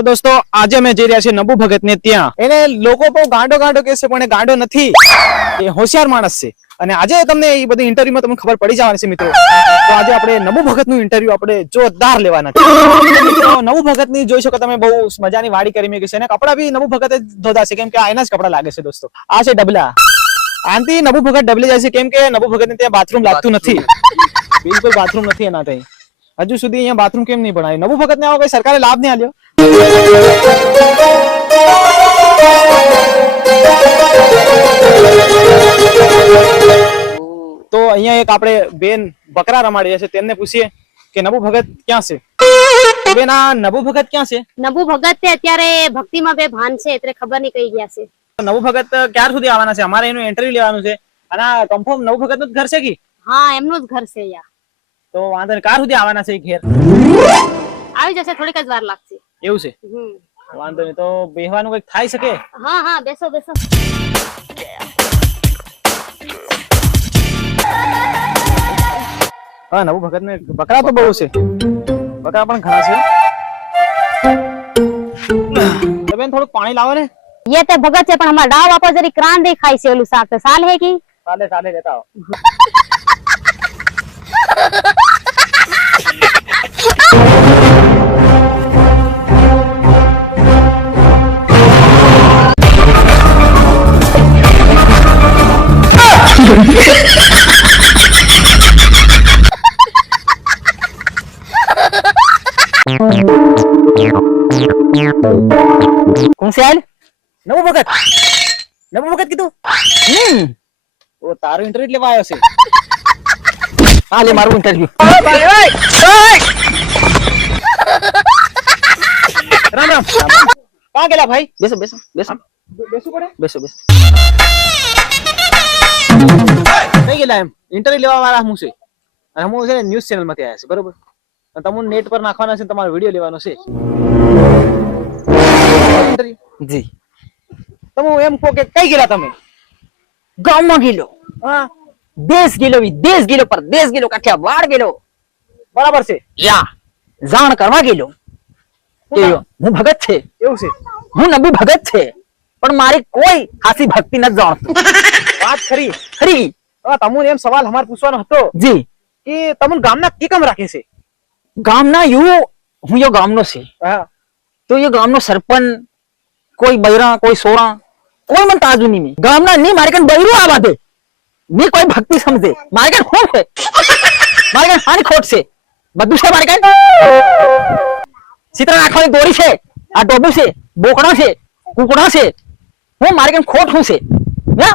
તો દોસ્તો, આજે અમે જઈ રહ્યા છીએ નબુ ભગત ને ત્યાં. એને લોકો બહુ ગાંડો ગાંડો કહે પણ એ ગાંડો નથી. એ હોશિયાર માણસ છે. અને આજે તમને એ બધી ઇન્ટરવ્યુમાં તમને ખબર પડી જવાની છે, મિત્રો. તો આજે આપણે નબુ ભગતનું ઇન્ટરવ્યુ આપણે જોરદાર લેવાના છે. ભગતની જોઈ શકો તમે, બહુ મજાની વાડી કરી મેં છે અને કપડા બી નબુ ભગત જ ધોધા છે, કેમ કે આ એના જ કપડા લાગે છે, દોસ્તો. આ છે ડબલા. આનથી નબુ ભગત ડબલે જાય છે, કેમ કે નબુ ભગત ને ત્યાં બાથરૂમ લાગતું નથી. બિલકુલ બાથરૂમ નથી એના ત્યાં. હજુ સુધી અહીંયા બાથરૂમ કેમ નહીં બનાવ્યું? નવું ભગત ને આવો કઈ સરકારે લાભ નહીં આલ્યો તો અહીંયા એક આપણે બેન બકરા રમાડીએ છે તેમને પૂછીએ કે નબુ ભગત ક્યાં છે? બેન આ નબુ ભગત ક્યાં છે? નબુ ભગત તે અત્યારે ભક્તિમાં બે ભાન છે એટલે ખબર નહીં કઈ ગયા છે. નબુ ભગત ક્યાર સુધી આવવાના છે? અમારે એનું ઇન્ટરવ્યુ લેવાનું છે. અને કન્ફર્મ નબુ ભગતનું જ ઘર છે કે? હા એમનું જ ઘર છે યા તો વાંધો નહીં ક્યાર સુધી આવવાના છે એ ઘેર આવી જશે થોડીક જ વાર લાગશે એવું છે હમ. વાંધો નહીં તો બેહવાનું કઈક થાય શકે હા હા બેસો બેસો હા નવું ભગત ને બકરા તો બહુ છે બકરા પણ ઘણા છે તો બેન થોડુંક પાણી લાવો ને ये ते भगत છે પણ અમારા ડાવ આપો જરી ક્રાંત દેખાય છે ઓલું શાક તો સાલ હે કી ચાલે ચાલે લેતા આવો નવું ભગત. નવું ભગત કીધું? હમ. ઓ તારો ઇન્ટરવ્યુ લેવા આવ્યો છે. હા લે મારું ઇન્ટરવ્યુ રામ રામ ક્યાં ગયેલા ભાઈ? બેસો બેસો બેસો. બેસવું પડે? બેસો બેસો. કઈ ગયેલા એમ. ઇન્ટરવ્યુ લેવા વાળા હું છે. અને હું છે ન્યૂઝ ચેનલમાંથી આવ્યા છે બરોબર? તમને નેટ પર નાખવાના છે તમારો વીડિયો લેવાનો છે. જી. તમે એમ કહો કે કઈ ગયેલા તમે? ગામમાં ગયેલો. હા. દેશ ગયેલો વિદેશ ગયેલો પરદેશ ગયેલો કાઠિયાવાડ ગયેલો. બરાબર છે. યા જાણ કરવા ગયેલો. હું ભગત છે. એવું છે? હું નબી ભગત છે. પણ મારી કોઈ ખાસી ભક્તિ નથી જાણતું. વાત ખરી. ખરી. તમને એમ સવાલ અમારે પૂછવાનો હતો જી. કે તમને ગામના કે કામ રાખે છે? ગામના યુ હું યો ગામનો છે. તો યો ગામનો સરપંચ કોઈ બૈરા કોઈ સોરા કોઈ મને તાજુ નહીં મેં. ગામના નહીં મારે કન બૈરું આવા દે ની કોઈ ભક્તિ સમજે. મારે કન ખોટ છે? મારે કન હાની ખોટ છે. બધું છે મારે કન ચિત્ર નાખવાની દોરી છે. આ ડોબું છે બોકડા છે કુકડા છે. હું મારે કેમ ખોટ શું છે? હા?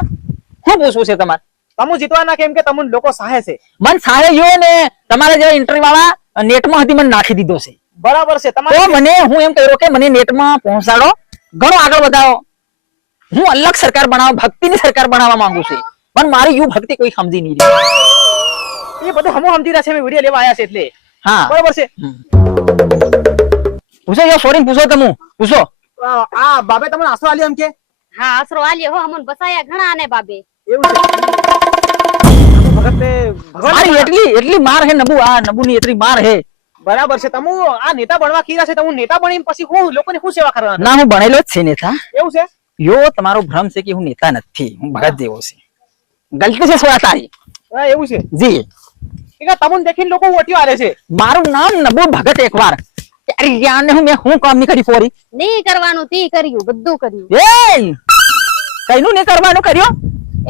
શું પૂછવું છે તમારે. તમે જીતવાના કેમ કે તમને લોકો સાહે છે. મન સાહેબ યો ને તમારા જેવા ઇન્ટરવ્યુ વાળા નેટમાં હતી મને નાખી દીધો છે. બરાબર છે તમારે મને હું એમ કહ્યું કે મને નેટમાં પહોંચાડો. ઘણો આગળ વધારો. હું અલગ સરકાર બનાવ ભક્તિની સરકાર બનાવવા માંગુ છું. પણ મારી યુ ભક્તિ કોઈ સમજી નહીં રહી. એ બધું હમો સમજી રહ્યા છે મેં વીડિયો લેવા આવ્યા છે એટલે. હા. બરાબર છે. પૂછો યો સોરી પૂછો તમે. પૂછો. આ બાબે તમને આશરો આલ્યો એમ કે? હા આશરો આલ્યો હો અમન બસાયા ઘણા આને બાબે. એવું છે? ભગત તે ભગવાન મારી એટલી એટલી માર હે નબુ આ નબુ ની એટલી માર હે. બરાબર છે તમે આ નેતા બનવા કીધા છે તમે નેતા બની પછી હું લોકોની શું સેવા કરવાના? ના હું જ છે નેતા. એવું છે? યો તમારો ભ્રમ છે કે હું નેતા નથી હું ભગત જેવો છે. ગલતી છે સોયા તારી. એવું છે. જી. કે તમને દેખીને લોકો વોટિયો આલે છે. મારું નામ નબુ ભગત એકવાર. ત્યારે યાને હું મેં હું કામ નહીં કરી ફોરી નહીં કરવાનું તી કર્યું બધું કર્યું. એ કઈનું નહીં કરવાનું કર્યો?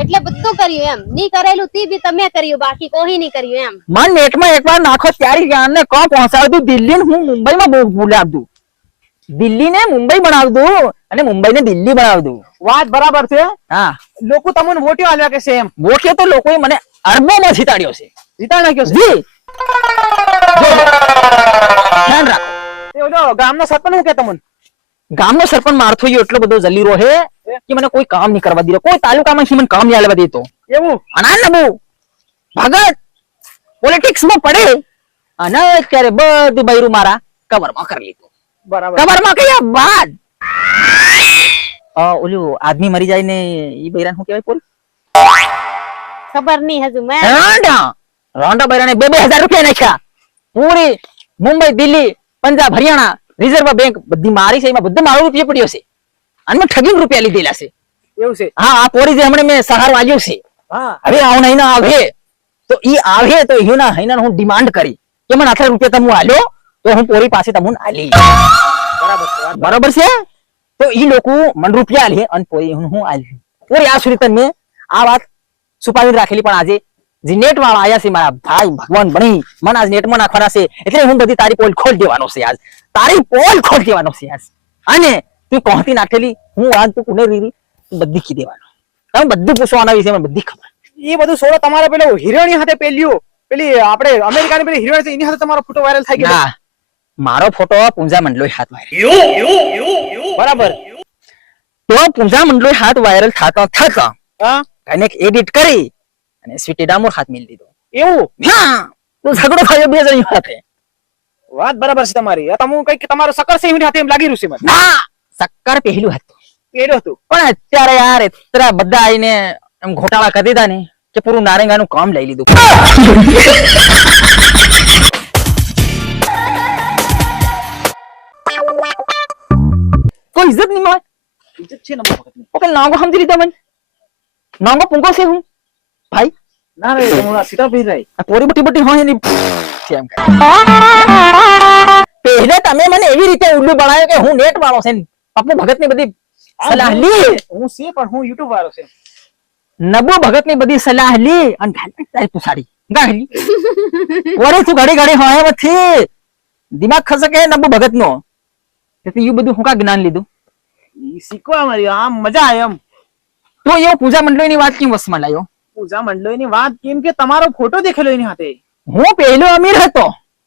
એટલે બધું કર્યું એમ. નહીં કરેલું તી બી તમે કર્યું બાકી કોઈ નહીં કર્યું એમ. મન નેટમાં એકવાર નાખો ત્યારે જ્ઞાનને કો પહોંચાડતું દિલ્હી હું મુંબઈમાં બહુ બોલાવ દઉં દિલ્હી ને મુંબઈ બનાવ દઉં અને મુંબઈ ને દિલ્હી બનાવ દઉં વાત બરાબર છે? હા. લોકો તમને વોટ્યો આલ્યા કે છે એમ? વોટ્યો તો લોકોએ મને અરબોમાં જીતાડ્યો છે. જીતા નાખ્યો છે? જી. ધ્યાન રાખ. ઓલો ગામનો સરપંચ શું કે તમને ગામનો સરપંચ મારથો યો એટલો બધો જલ્દી રહે કે મને કોઈ કામ નહીં કરવા દીધો. કોઈ તાલુકામાં મને કામ નહીં આલવા દેતો એવું? અના નબુ. ભગત. પોલિટિક્સ પડે. અને અત્યારે બધું બૈરું મારા કવરમાં કરી લીધું. બરાબર. કવરમાં કયા બાદ. ઓલું આદમી મરી જાય ને ઈ બૈરાને શું કહેવાય પોલ ખબર નહીં હજુ મેં રોંડા રોંડા બૈરાને બે બે હજાર રૂપિયા નાખ્યા. પૂરી મુંબઈ દિલ્હી પંજાબ હરિયાણા રિઝર્વ બેંક બધી મારી છે એમાં બધો મારો રૂપિયો પડ્યો છે. અને મેં ઠગીને રૂપિયા લીધેલા છે. એવું છે? હા આ પોરી જે હમણે મેં સહાર વાગ્યો છે. હવે આવું નહીં ના આવે. તો ઈ આવે તો એના હૈના હું ડિમાન્ડ કરી. કે મને આટલા રૂપિયા તમે આલ્યો તો હું પોરી પાસે તમને આલી. બરાબર છે બરોબર છે? તો ઈ લોકો મન રૂપિયા આલે અને પોરી હું આલી પોરી આ સુધી તમે આ વાત છુપાવી રાખેલી પણ આજે જે નેટ વાળા આયા છે મારા ભાઈ ભગવાન બની. મને આજ નેટમાં નાખવાના છે. એટલે હું બધી તારી પોલ ખોલ દેવાનો છે આજ. તારી પોલ ખોલ દેવાનો છે આજ. અને તું કહતી નાખેલી હું આજ તું કુને રીરી બધી કી દેવાનો. તમે બધું પૂછવાના વિશે મને બધી ખબર. એ બધું સોડો તમારે પેલો હિરોઈન હાથે પેલ્યો. પેલી આપણે અમેરિકાની પેલી હિરોઈન છે એની હાથે તમારો ફોટો વાયરલ થઈ ગયો. મારો ફોટો પૂંજા મંડલોય હાથ વાયરલ બરાબર. તો પૂંજા મંડલોય હાથ વાયરલ થતા થતા કનેક એડિટ કરી અને સ્વીટી ડામોર હાથ મિલ દીધો. એવું? હા તો ઝઘડો થયો બે જણી સાથે. વાત બરાબર છે તમારી. આ તમું કંઈક તમારો સકર છે એની હાથે એમ લાગી રહ્યું છે મને. ના સકર પહેલું હતું. કેડ્યો હતું? પણ અત્યારે યાર એટલા બધા આઈને એમ ઘોટાળા કરી દીધા ને કે પૂરું નારેંગાનું કામ લઈ લીધું. કોઈ ઇજ્જત નહીં મળે? ઇજ્જત છે નમો ભગતની. ઓકે નાંગો સમજી લીધો મને. નાંગો પૂંગો છે હું. ભાઈ ના રે હું આ સીતા પી રહી આ પોરી બટી બટી હોય એની એમ કરે. પહેલે તમે મને એવી રીતે ઉલ્લુ બનાવ્યો કે હું નેટ વાળો છે ને પપ્પુ ભગતની બધી સલાહ લી હું છે પણ હું યુટ્યુબ વાળો છે નબો ભગતની બધી સલાહ લી અને ગાલ પર તારી પુસાડી ગાલી ઓરે તું ઘડી ઘડી હોય નથી દિમાગ ખસકે નબો ભગત નો તેથી એવું બધું હું કા જ્ઞાન લીધું ઈ શીખવા મળ્યું આમ મજા આવે એમ તો એવો પૂજા મંડળી ની વાત કેમ વસમાં લાયો પૂજા મંડળો ની વાત કેમ કે તમારો ફોટો દેખેલો એની હાથે. હું પહેલો અમીર હતો.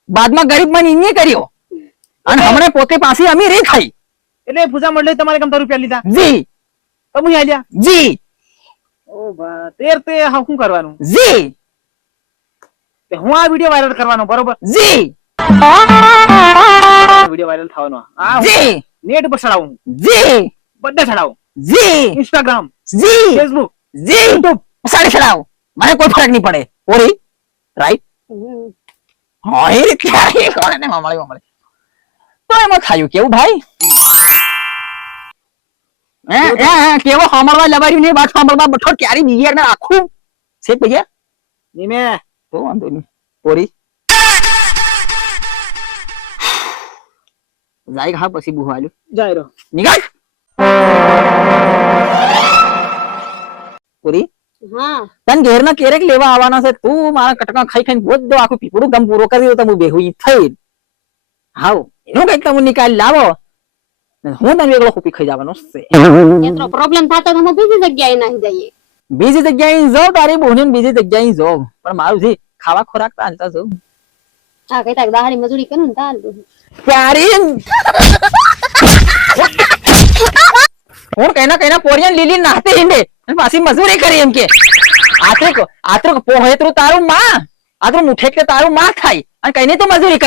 બાદમાં ગરીબ મને ઇન્ને કર્યો. અને હમણાં પોતે પાસે અમીર એ થઈ એટલે પૂજા મંડળે તમારે કમતા રૂપિયા લીધા? જી. તમે આલ્યા જી. ઓ બા તેર તે હા શું કરવાનું? જી. તે હું આ વીડિયો વાયરલ કરવાનો બરોબર? જી. વીડિયો વાયરલ થવાનો. આ જી. નેટ પર ચડાવું જી. બધે ચડાવું. જી. ઇન્સ્ટાગ્રામ જી. ફેસબુક જી. સાડી ચડાવ. મને કોઈ ફરક નહીં પડે. ઓરી રાઈટ હા એ રીતે કોણે ને તો એમાં કેવું ભાઈ? કેવો સાંભળવા વાત સાંભળવા બઠો ક્યારે બીજી ને આખું છે ભૈયા? તો વાંધો નહીં. પોરી જાય હા પછી બુહાલ્યું જાય રહો. નિકાલ. તને ઘેરના ક્યારેક લેવા આવવાના છે? તું મારા કટકા ખાઈ ખાઈને બધો આખું પીપળું ગમ પૂરો કરી તમે બેહુઈ થઈ હાવ. એનું કંઈક તમે નિકાલ લાવો. હું તને વેગળો ખૂપી ખાઈ જવાનો છે. પ્રોબ્લેમ થતો તો હું બીજી જગ્યાએ નાખી જઈએ. બીજી જગ્યાએ જાઉં તારી બહુને બીજી જગ્યાએ જાઉં. પણ મારું જે ખાવા ખોરાક તો આલતા જાઉં. હા કઈ તાક દાહાડી મજૂરી કરું ને તાર હું કઈના કઈના પોરિયન લીલી નાતે હિંડે? પાછી મજૂરી કરી એમ કે. આત્રે આત્રે પોહેતરું તારું માં. આત્રું કે તારું માં થાય. અને કઈને તો મજૂરી